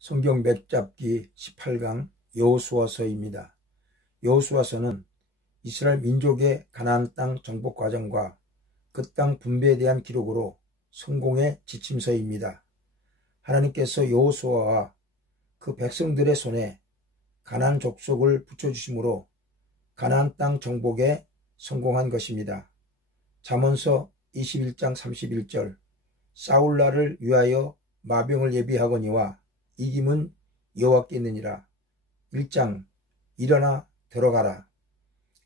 성경 맵잡기 18강 여호수아서입니다. 여호수아서는 이스라엘 민족의 가나안 땅 정복 과정과 그 땅 분배에 대한 기록으로 성공의 지침서입니다. 하나님께서 여호수아와 그 백성들의 손에 가나안 족속을 붙여주심으로 가나안 땅 정복에 성공한 것입니다. 잠언서 21장 31절 사울나를 위하여 마병을 예비하거니와 이김은 여호와께 있느니라. 1장 일어나 들어가라.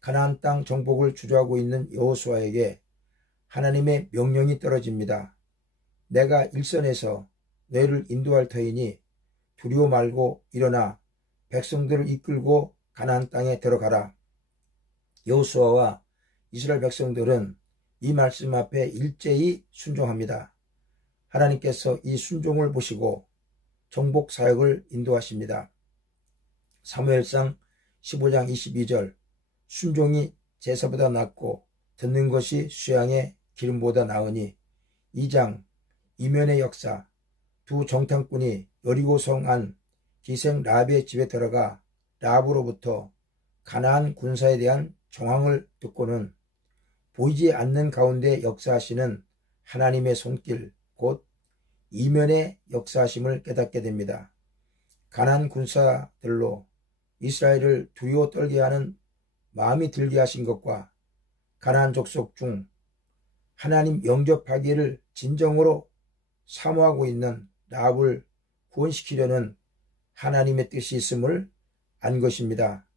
가나안 땅 정복을 주저하고 있는 여호수아에게 하나님의 명령이 떨어집니다. 내가 일선에서 너희를 인도할 터이니 두려워 말고 일어나 백성들을 이끌고 가나안 땅에 들어가라. 여호수아와 이스라엘 백성들은 이 말씀 앞에 일제히 순종합니다. 하나님께서 이 순종을 보시고 정복 사역을 인도하십니다. 사무엘상 15장 22절 순종이 제사보다 낫고 듣는 것이 수양의 기름보다 나으니. 2장 이면의 역사 두 정탐꾼이 여리고성 안 기생 라합의 집에 들어가 라합으로부터 가나안 군사에 대한 정황을 듣고는 보이지 않는 가운데 역사하시는 하나님의 손길 곧 이면의 역사하심을 깨닫게 됩니다. 가나안 군사들로 이스라엘을 두려워 떨게 하는 마음이 들게 하신 것과 가나안 족속 중 하나님 영접하기를 진정으로 사모하고 있는 라합을 구원시키려는 하나님의 뜻이 있음을 안 것입니다.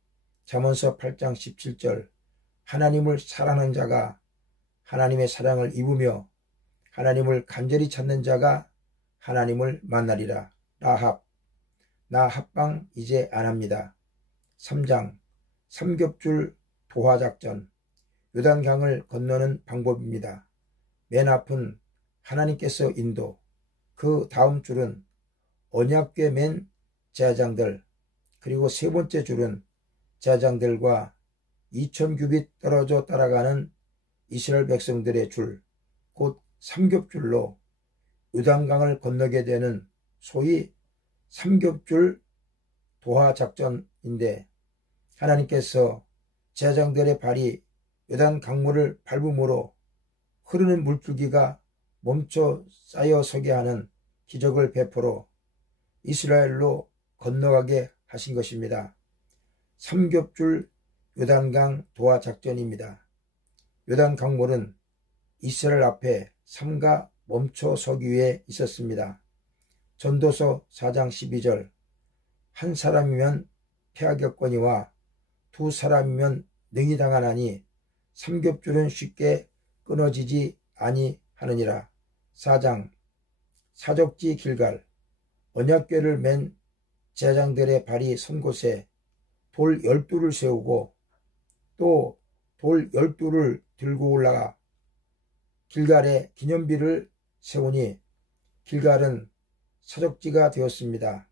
잠언서 8장 17절 하나님을 사랑하는 자가 하나님의 사랑을 입으며 하나님을 간절히 찾는 자가 하나님을 만나리라. 라합 나 합방 이제 안합니다. 3장 삼겹줄 도하작전 요단강을 건너는 방법입니다. 맨 앞은 하나님께서 인도, 그 다음 줄은 언약궤 맨 제사장들, 그리고 세 번째 줄은 제사장들과 2000규빗 떨어져 따라가는 이스라엘 백성들의 줄, 곧 삼겹줄로 요단강을 건너게 되는 소위 삼겹줄 도하작전인데, 하나님께서 제사장들의 발이 요단 강물을 밟음으로 흐르는 물줄기가 멈춰 쌓여 서게 하는 기적을 베풀어 이스라엘로 건너가게 하신 것입니다. 삼겹줄 요단강 도하작전입니다. 요단 강물은 이스라엘 앞에 삼가 멈춰 서기 위해 있었습니다. 전도서 4장 12절 한 사람이면 패하겠거니와 두 사람이면 능히 당하나니 삼겹줄은 쉽게 끊어지지 아니하느니라. 4장 사적지 길갈 언약궤를 맨 제사장들의 발이 선 곳에 돌 12를 세우고 또 돌 12를 들고 올라가 길갈에 기념비를 세우니 길갈은 사적지가 되었습니다.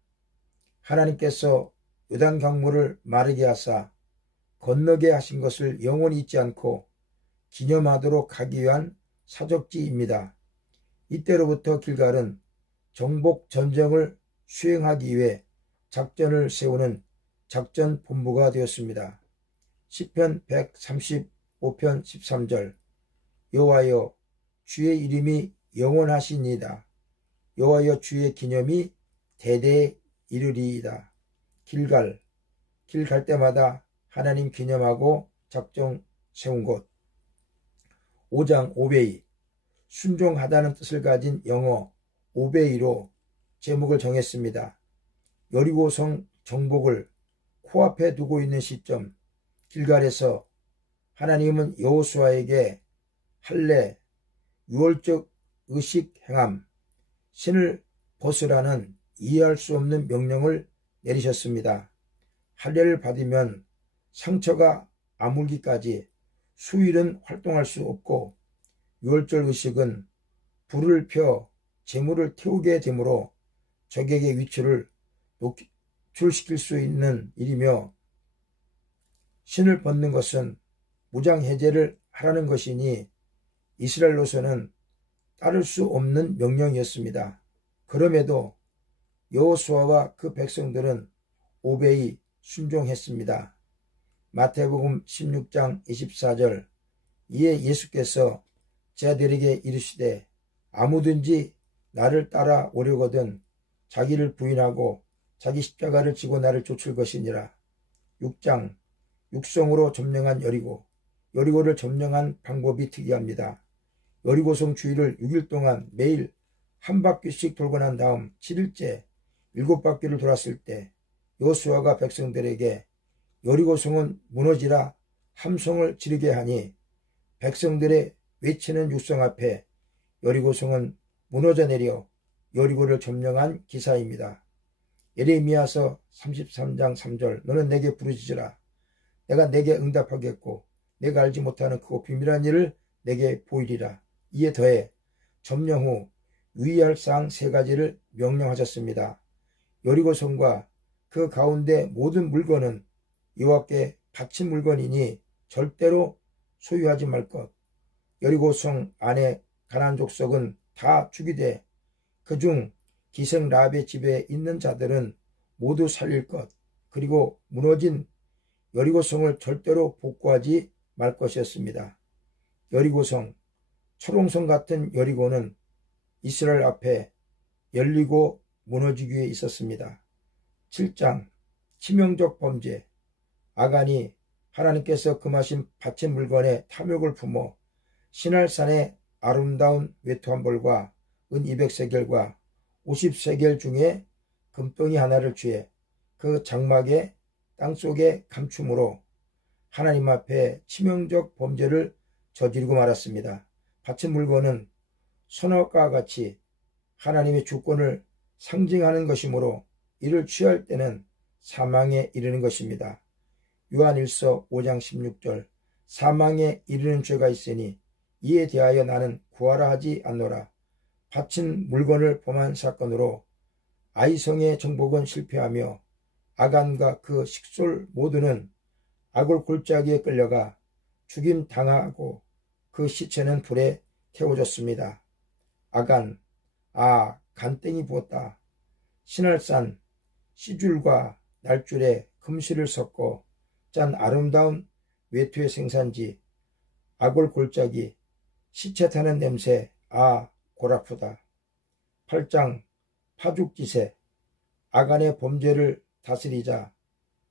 하나님께서 요단 강물을 마르게 하사 건너게 하신 것을 영원히 잊지 않고 기념하도록 하기 위한 사적지입니다. 이때로부터 길갈은 정복 전쟁을 수행하기 위해 작전을 세우는 작전 본부가 되었습니다. 시편 135편 13절 여호와여 주의 이름이 영원하시니이다. 여호와여 주의 기념이 대대에 이르리이다. 길갈 길 갈 때마다 하나님 기념하고 작정 세운 곳. 5장 오베이 순종하다는 뜻을 가진 영어 오베이로 제목을 정했습니다. 여리고성 정복을 코앞에 두고 있는 시점 길갈에서 하나님은 여호수아에게 할례, 유월적 의식 행함, 신을 벗으라는 이해할 수 없는 명령을 내리셨습니다. 할례를 받으면 상처가 아물기까지 수일은 활동할 수 없고 유월절 의식은 불을 펴 재물을 태우게 되므로 적에게 위치를 노출시킬 수 있는 일이며 신을 벗는 것은 무장해제를 하라는 것이니 이스라엘로서는 따를 수 없는 명령이었습니다. 그럼에도 여호수아와 그 백성들은 오베이 순종했습니다. 마태복음 16장 24절. 이에 예수께서 제자들에게 이르시되 아무든지 나를 따라 오려거든 자기를 부인하고 자기 십자가를 지고 나를 쫓을 것이니라. 6장. 육성으로 점령한 여리고. 여리고를 점령한 방법이 특이합니다. 여리고성 주위를 6일 동안 매일 한 바퀴씩 돌고 난 다음 7일째 7바퀴를 돌았을 때 여호수아가 백성들에게 여리고성은 무너지라 함성을 지르게 하니 백성들의 외치는 육성 앞에 여리고성은 무너져 내려 여리고를 점령한 기사입니다. 예레미야서 33장 3절. 너는 내게 부르짖으라. 내가 내게 응답하겠고 내가 알지 못하는 크고 비밀한 일을 내게 보이리라. 이에 더해 점령 후 유의할 사항 3가지를 명령하셨습니다. 여리고성과 그 가운데 모든 물건은 여호와께 바친 물건이니 절대로 소유하지 말 것. 여리고성 안에 가나안 족속은 다 죽이되 그중 기생 라합의 집에 있는 자들은 모두 살릴 것. 그리고 무너진 여리고성을 절대로 복구하지 말 것이었습니다. 여리고성, 초롱성 같은 여리고는 이스라엘 앞에 열리고 무너지기 위해 있었습니다. 7장. 치명적 범죄. 아간이 하나님께서 금하신 바친 물건에 탐욕을 품어 시날산의 아름다운 외투 한 벌과 은 200세겔과 50세겔 중에 금덩이 하나를 취해 그 장막의 땅속에 감춤으로 하나님 앞에 치명적 범죄를 저지르고 말았습니다. 바친 물건은 선악과 같이 하나님의 주권을 상징하는 것이므로 이를 취할 때는 사망에 이르는 것입니다. 요한일서 5장 16절. 사망에 이르는 죄가 있으니 이에 대하여 나는 구하라 하지 않노라. 바친 물건을 범한 사건으로 아이성의 정복은 실패하며 아간과 그 식솔 모두는 아골 골짜기에 끌려가 죽임 당하고 그 시체는 불에 태워졌습니다. 아간, 간땡이 부었다. 시날산 시줄과 날줄에 금실을 섞어 짠 아름다운 외투의 생산지. 아골 골짜기, 시체 타는 냄새. 골아프다. 8장. 파죽지세. 아간의 범죄를 다스리자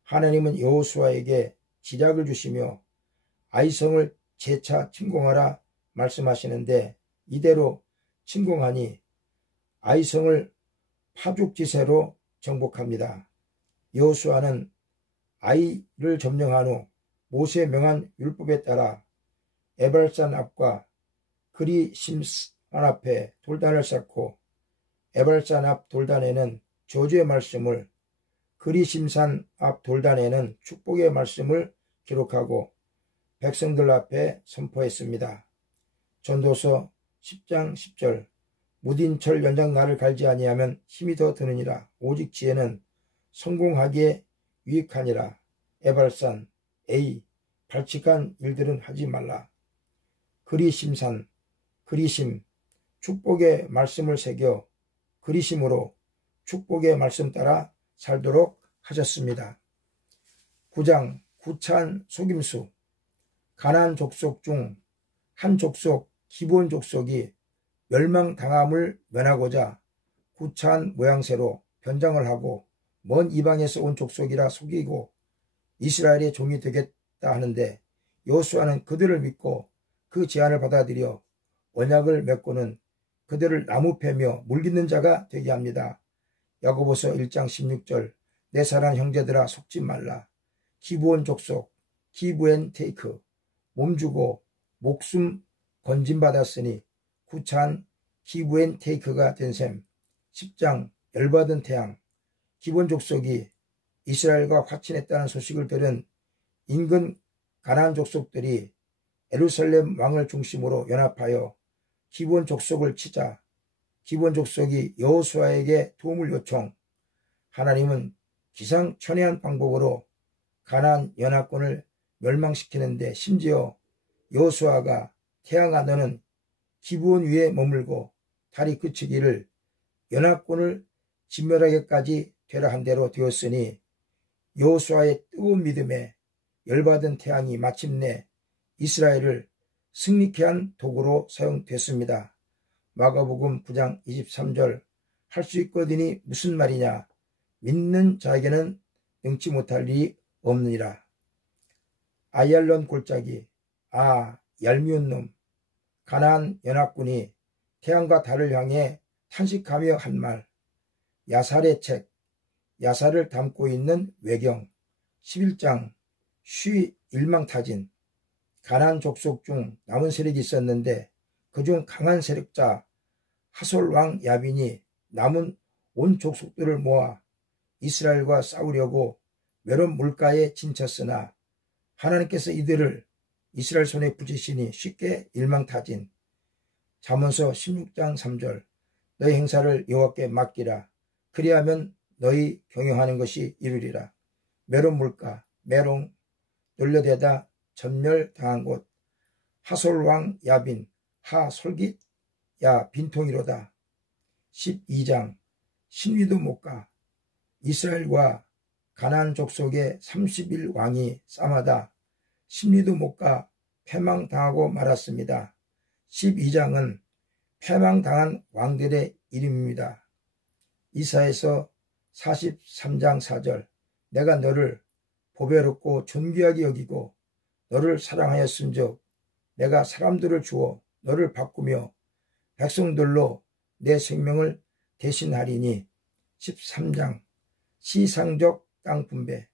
하나님은 여호수아에게 지략을 주시며 아이성을 재차 침공하라 말씀하시는데 이대로 침공하니 아이성을 파죽지세로 정복합니다. 여호수아는 아이를 점령한 후 모세의 명한 율법에 따라 에발산 앞과 그리심산 앞에 돌단을 쌓고 에발산 앞 돌단에는 저주의 말씀을, 그리심산 앞 돌단에는 축복의 말씀을 기록하고 백성들 앞에 선포했습니다. 전도서 10장 10절. 무딘 철 연장 나를 갈지 아니하면 힘이 더 드느니라. 오직 지혜는 성공하기에 유익하니라. 에발산, 발칙한 일들은 하지 말라. 그리심산, 그리심, 축복의 말씀을 새겨 그리심으로 축복의 말씀 따라 살도록 하셨습니다. 9장. 구차한 속임수. 가나안 족속 중 한 족속, 기브온 족속이 멸망당함을 면하고자 구차한 모양새로 변장을 하고 먼 이방에서 온 족속이라 속이고 이스라엘의 종이 되겠다 하는데 여호수아는 그들을 믿고 그 제안을 받아들여 언약을 맺고는 그들을 나무 패며 물깃는 자가 되게 합니다. 야고보서 1장 16절. 내 사랑하는 형제들아 속지 말라. 기브온 족속, 기브앤 테이크, 몸주고 목숨 건짐받았으니 구차한 기브앤 테이크가 된 셈. 10장. 열받은 태양. 기브온 족속이 이스라엘과 화친했다는 소식을 들은 인근 가나안 족속들이 예루살렘 왕을 중심으로 연합하여 기브온 족속을 치자 기브온 족속이 여호수아에게 도움을 요청. 하나님은 기상천외한 방법으로 가나안 연합군을 멸망시키는데 심지어 여호수아가 태양아 너는 기브온 위에 머물고 달이 그치기를 연합군을 진멸하게까지 되라 한 대로 되었으니 여호수아의 뜨거운 믿음에 열받은 태양이 마침내 이스라엘을 승리케 한 도구로 사용됐습니다. 마가복음 9장 23절 할 수 있거든이 무슨 말이냐 믿는 자에게는 능치 못할 일이 없느니라. 아얄론 골짜기 얄미운 놈 가나안 연합군이 태양과 달을 향해 탄식하며 한 말 야살의 책 야살을 담고 있는 외경 11장 쉬 일망타진 가나안 족속 중 남은 세력이 있었는데 그중 강한 세력자 하솔 왕 야빈이 남은 온 족속들을 모아 이스라엘과 싸우려고 외로운 물가에 진쳤으나 하나님께서 이들을 이스라엘 손에 붙이시니 쉽게 일망타진. 잠언서 16장 3절 너희 행사를 여호와께 맡기라. 그리하면 너희 경영하는 것이 이루리라. 메론 물가 메롱 놀려대다 전멸당한 곳 하솔 왕 야빈 솔깃 빈통이로다. 12장 신위도 못 가 이스라엘과 가나안 족속의 30일 왕이 싸마다 신위도 못 가 패망당하고 말았습니다. 12장은 패망당한 왕들의 이름입니다. 이사야서 43장 4절 내가 너를 보배롭고 존귀하게 여기고 너를 사랑하였은즉 내가 사람들을 주어 너를 바꾸며 백성들로 내 생명을 대신하리니. 13장 시상적 땅 분배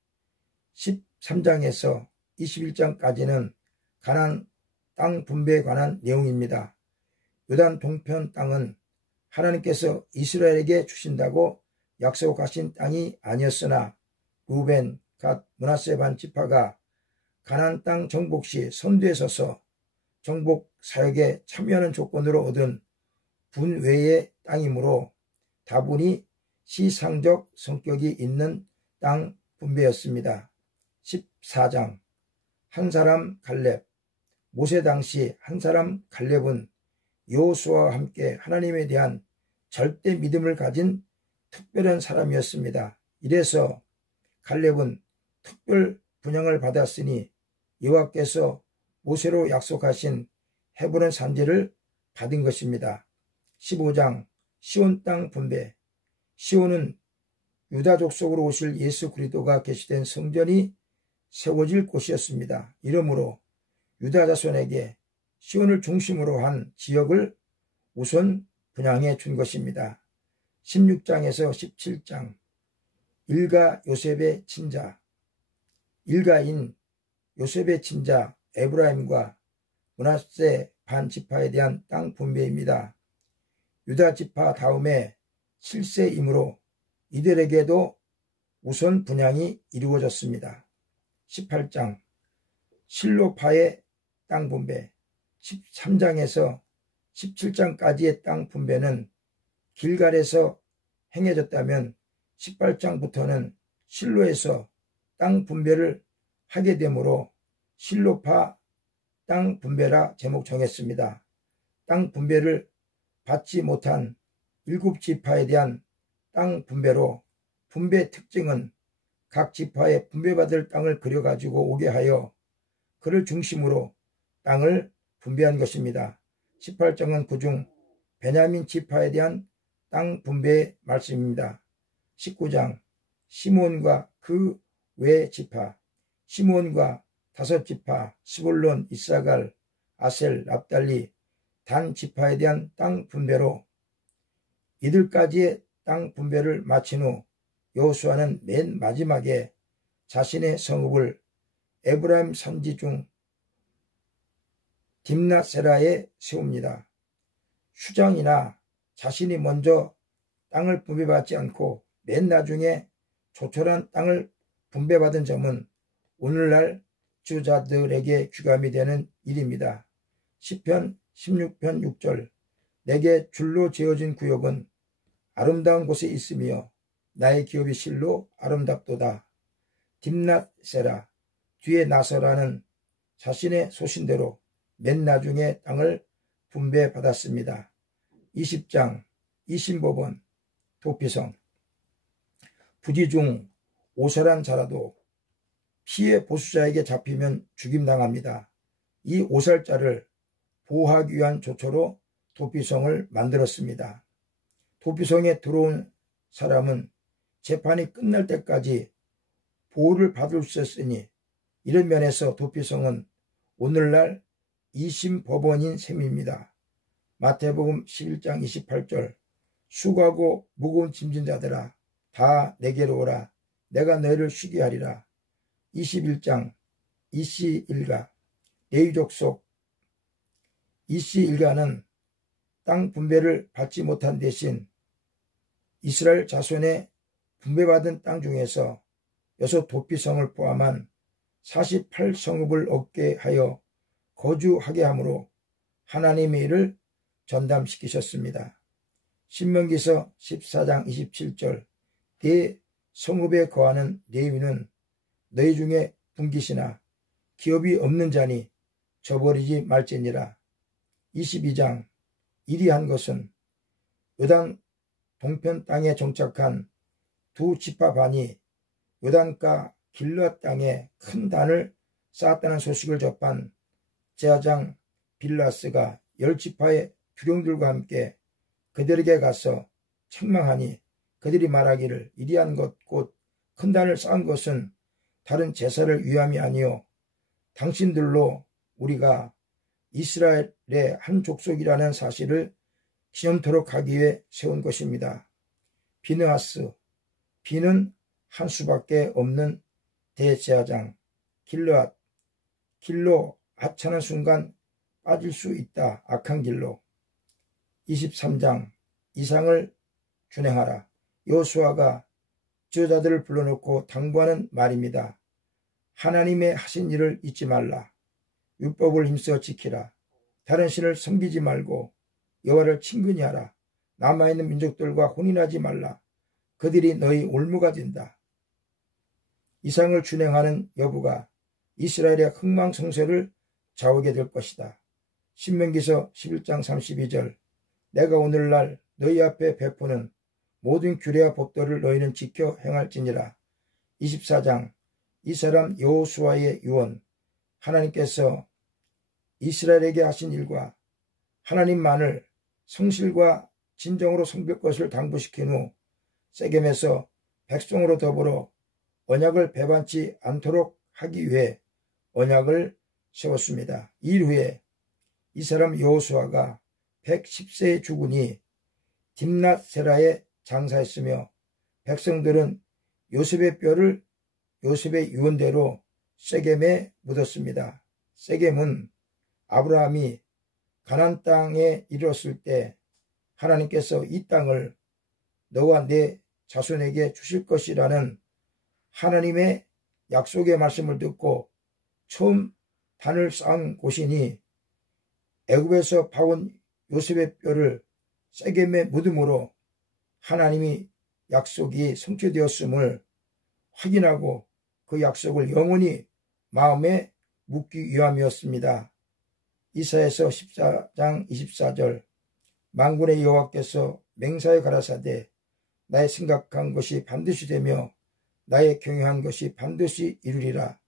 13장에서 21장까지는 가나안 땅 분배에 관한 내용입니다. 요단 동편 땅은 하나님께서 이스라엘에게 주신다고 약속하신 땅이 아니었으나 루벤, 갓, 므낫세 반 지파가 가나안 땅 정복 시 선두에 서서 정복 사역에 참여하는 조건으로 얻은 분외의 땅이므로 다분히 시상적 성격이 있는 땅 분배였습니다. 14장 한 사람 갈렙 모세 당시 한 사람 갈렙은 여호수아와 함께 하나님에 대한 절대 믿음을 가진 특별한 사람이었습니다. 이래서 갈렙은 특별 분양을 받았으니 여호와께서 모세로 약속하신 헤브론 산지를 받은 것입니다. 15장 시온 땅 분배 시온은 유다 족속으로 오실 예수 그리스도가 계시된 성전이 세워질 곳이었습니다. 이러므로 유다 자손에게 시온을 중심으로 한 지역을 우선 분양해 준 것입니다. 16장에서 17장 일가 요셉의 친자 일가인 요셉의 친자 에브라임과 므낫세 반 지파에 대한 땅 분배입니다. 유다 지파 다음에 7세이므로 이들에게도 우선 분양이 이루어졌습니다. 18장 실로파의 땅 분배 13장에서 17장까지의 땅 분배는 길갈에서 행해졌다면 18장부터는 실로에서 땅 분배를 하게 되므로 실로파 땅 분배라 제목 정했습니다. 땅 분배를 받지 못한 7지파에 대한 땅 분배로 분배 특징은 각 지파에 분배받을 땅을 그려가지고 오게 하여 그를 중심으로 땅을 분배한 것입니다. 18장은 그중 베냐민 지파에 대한 땅 분배의 말씀입니다. 19장 시몬과 그 외 지파 시몬과 5지파 스불론, 이사갈, 아셀, 납달리, 단 지파에 대한 땅 분배로 이들까지의 땅 분배를 마친 후 여호수아는 맨 마지막에 자신의 성읍을 에브라임 산지 중 딥낫세라에 세웁니다. 휴장이나 자신이 먼저 땅을 분배받지 않고 맨 나중에 조촐한 땅을 분배받은 점은 오늘날 주자들에게 귀감이 되는 일입니다. 시편 16편 6절 내게 줄로 지어진 구역은 아름다운 곳에 있으며 나의 기업이 실로 아름답도다. 딥낫세라 뒤에 나서라는 자신의 소신대로 맨 나중에 땅을 분배받았습니다. 20장 이신법원 도피성 부지 중 오살한 자라도 피해 보수자에게 잡히면 죽임당합니다. 이 오살자를 보호하기 위한 조처로 도피성을 만들었습니다. 도피성에 들어온 사람은 재판이 끝날 때까지 보호를 받을 수 있으니 이런 면에서 도피성은 오늘날 2심 법원인 셈입니다. 마태복음 11장 28절 수고하고 무거운 짐진 자들아 다 내게로 오라 내가 너희를 쉬게 하리라. 21장 이씨 일가 레위 족속 이씨 일가는 땅 분배를 받지 못한 대신 이스라엘 자손의 분배받은 땅 중에서 여섯 도피성을 포함한 48성읍을 얻게 하여 거주하게 하므로 하나님의 일을 전담시키셨습니다. 신명기서 14장 27절 네 성읍에 거하는 레위는 너희 중에 분깃이나 기업이 없는 자니 저버리지 말지니라. 22장 이리 한 것은 요단 동편 땅에 정착한 두 지파 반이 요단가 길르앗 땅에 큰 단을 쌓았다는 소식을 접한 제사장 빌라스가 10지파의 두령들과 함께 그들에게 가서 책망하니 그들이 말하기를 이리 한 것 곧 큰 단을 쌓은 것은 다른 제사를 위함이 아니요 당신들로 우리가 이스라엘의 한 족속이라는 사실을 기념토록 하기 위해 세운 것입니다. 비느하스 비는 한 수밖에 없는 대제사장 길르앗 길로 하찮은 순간 빠질 수 있다. 악한 길로. 23장 이상을 준행하라. 여호수아가 지도자들을 불러놓고 당부하는 말입니다. 하나님의 하신 일을 잊지 말라. 율법을 힘써 지키라. 다른 신을 섬기지 말고 여호와를 친근히 하라. 남아있는 민족들과 혼인하지 말라. 그들이 너희 올무가 된다. 이상을 준행하는 여부가 이스라엘의 흥망성쇠를 좌우게 될 것이다. 신명기서 11장 32절 내가 오늘날 너희 앞에 베푸는 모든 규례와 법도를 너희는 지켜 행할지니라. 24장 이 사람 여호수아의 유언 하나님께서 이스라엘에게 하신 일과 하나님만을 성실과 진정으로 섬길 것을 당부시킨 후 세겜에서 백성으로 더불어 언약을 배반치 않도록 하기 위해 언약을 세웠습니다. 이 후에 이 사람 여호수아가 110세에 죽으니 딥낫세라에 장사했으며 백성들은 요셉의 뼈를 요셉의 유언대로 세겜에 묻었습니다. 세겜은 아브라함이 가나안 땅에 이르렀을 때 하나님께서 이 땅을 너와 내 자손에게 주실 것이라는 하나님의 약속의 말씀을 듣고 처음 단을 쌓은 곳이니 애굽에서 파온 요셉의 뼈를 세겜에 묻음으로 하나님이 약속이 성취되었음을 확인하고 그 약속을 영원히 마음에 묻기 위함이었습니다. 이사야서 14장 24절 만군의 여호와께서 맹세하여 가라사대 나의 생각한 것이 반드시 되며 나의 경영한 것이 반드시 이루리라.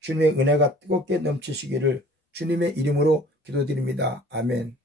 주님의 은혜가 뜨겁게 넘치시기를 주님의 이름으로 기도드립니다. 아멘.